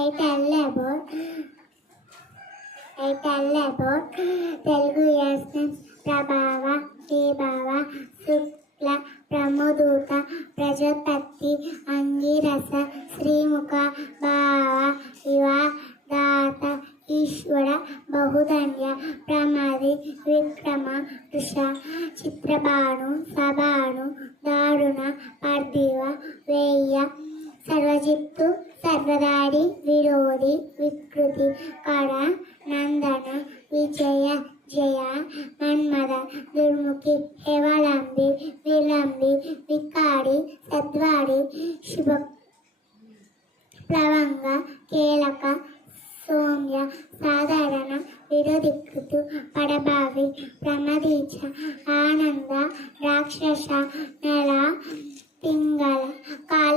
I tell about Telugu Yasmin Prabhava, Shribhava, Sukla, Pramoduta, Prajapati, Angirasa, Srimukha, Bhava, Iva, Data, Ishwara, Bahudanya, Pramadi, Vikrama, Dusha, Chitrabhanu, Sabhanu, Daruna, Pardiva, Veya, ಸರ್ವಜಿತ್ತು ಸರ್ವದಾಡಿ ವಿರೋಧಿ ವಿಕೃತಿ ಕಡ ನಂದನ ವಿಜಯ ಜಯ ಮನ್ಮದ ದುರ್ಮುಖಿ ಹೇವಳಂಬಿ ವಿಲಂಬಿ ವಿಕಾರಿ ಸದ್ವಾಡಿ ಶುಭ ಪ್ಲವಂಗ ಕೇಳಕ ಸೌಮ್ಯ ಸಾಧಾರಣ ವಿರೋಧಿಕೃತು ಪಡಭಾವಿ ಪ್ರಮದೀಚ ಆನಂದ ರಾಕ್ಷಸ ನಳ ಪಿಂಗಲ ಕಾಳ